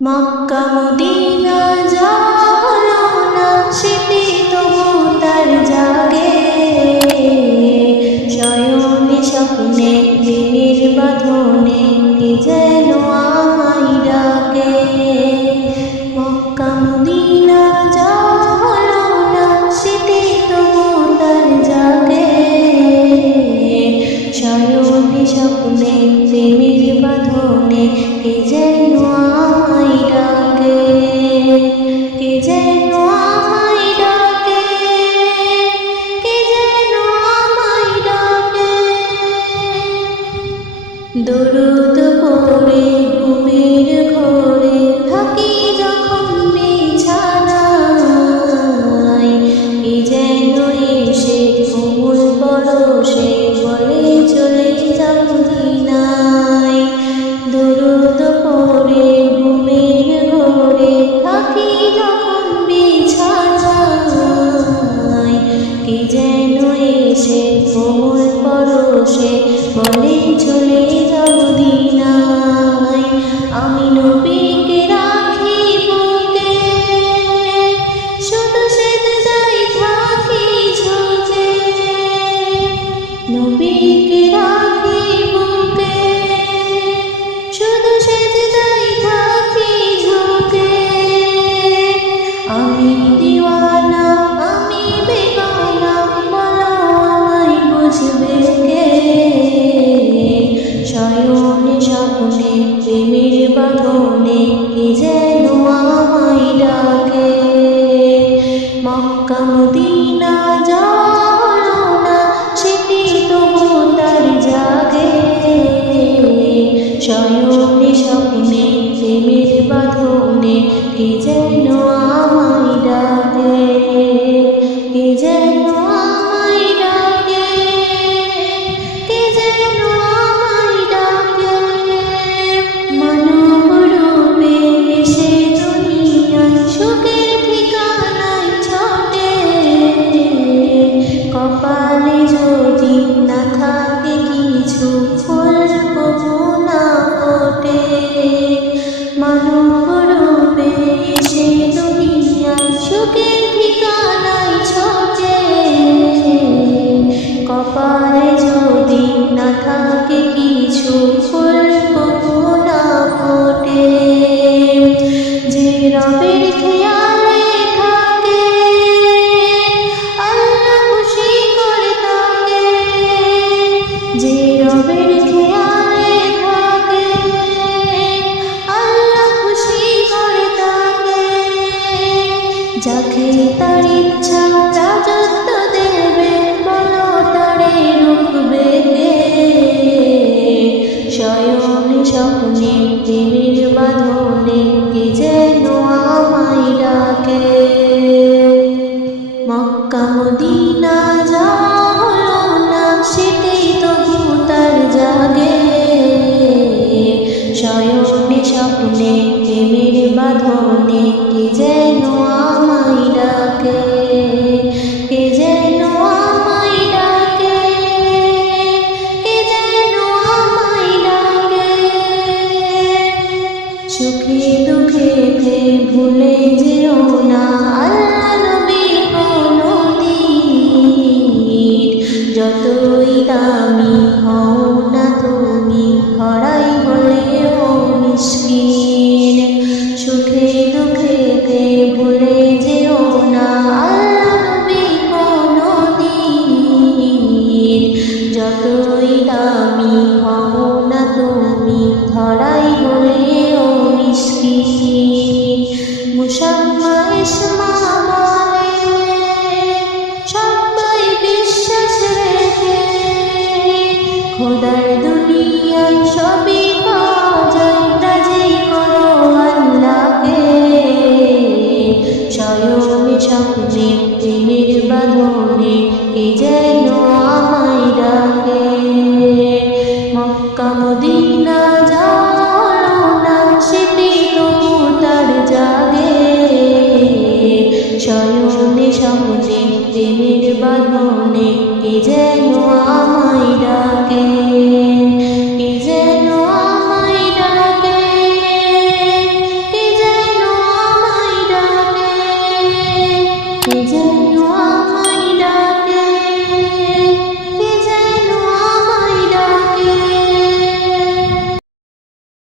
Mecca Medina যাওয়ালো না, স্মৃতি তবু তার জাগে। শয়নে স্বপ্নে প্রেমের বাঁধনে কে যেন আমায় ডাকে। মক্কা মদিনা যাওয়ালো না, স্মৃতি তবু তার জাগে। শয়নে স্বপ্নে প্রেমের বাঁধনে কে যেন আমায় ডাকে, কে যেন আমায় ডাকে, কে যেন আমায় ডাকে। দরুদ পড়ে ঘুমের ঘোরে থাকি যখন বিছানায়, কে যেন এসে কোমল পরশে বলে চলে যাব মদিনায়। দরুদ পড়ে ঘুমের ঘোরে থাকি যখন বিছানায়, কে যেন এসে কোমল পরশে বলে চলে যাব মদিনায়। আমি নবীকে রাখি বুকে, শুধু সিজদায় থাকি ঝুঁকে। নবীকে রাখি বুকে, শুধু সিজদায় থাকি ঝুঁকে। আমি দিওয়ানা, আমি বেগানা, বলো আমায় বুঝবে কে। শয়নে স্বপ্নে প্রেমের বাঁধনে কে যেন আমায় ডাকে। মক্কা মদিনা যাওয়ালো না, স্মৃতি তবু তার জাগে। শয়নে স্বপ্নে প্রেমের বাঁধনে কে যেন আমায় ডাকে, কে যেন আমায় ডাকে, কে যেন আমায় ডাকে। মানব রূপে এসে দুনিয়ায় সুখের ঠিকানায় ছোটে। কপালে যদি না থাকে কিছু, ফুল কবু না ফোটে। মানব রূপে এসে দুনিয়ায় সুখের ঠিকানায় ছোটে। কপালে যদি না থাকে কিছু, ফুল কবু না ফোটে। যে রবের খেয়ালে থাকে আল্লাহ খুশি করে তাকে। যে রবের খেয়ালে থাকে আল্লাহ খুশি করে তাকে। যাকে তার ইচ্ছা রাজত্ব দেবে, বলো তারে রুখবে কে। শয়নে স্বপ্নে প্রেমের বাঁধনে কে যেন আমায় ডাকে। মক্কা মদিনা যাওয়ালো না, স্মৃতি তবু তার জাগে। শয়নে স্বপ্নে প্রেমের বাঁধনে কে যেন আমায় ডাকে, কে যেন আমায় ডাকে, কে যেন আমায় ডাকে। সুখে দুঃখে ভুলে যেও না আল্লাহ নবী কোনদিন। যতই দামি হও না তুমি, ধরাই বলেও মিসকিন। সুখে দুঃখে ভুলে যেও না আল্লাহ নবী কোনদিন। যতই দামি হও না তুমি, ধরাই বলেও মিসকিন। মুসাম্মা ইসমা বলে সবাই বিশ্বাস রেখে, খোদার দুনিয়ায় সবই পাওয়া যায়, রাজি করো আল্লাহকে। শয়নে স্বপ্নে প্রেমের বাঁধনে কে যেন আমায় ডাকে। মক্কা মদিনা যাওয়ালো না, স্মৃতি তবু তার জাগে। শয়নে স্বপ্নে প্রেমের বাঁধনে কে যেন আমায় ডাকে।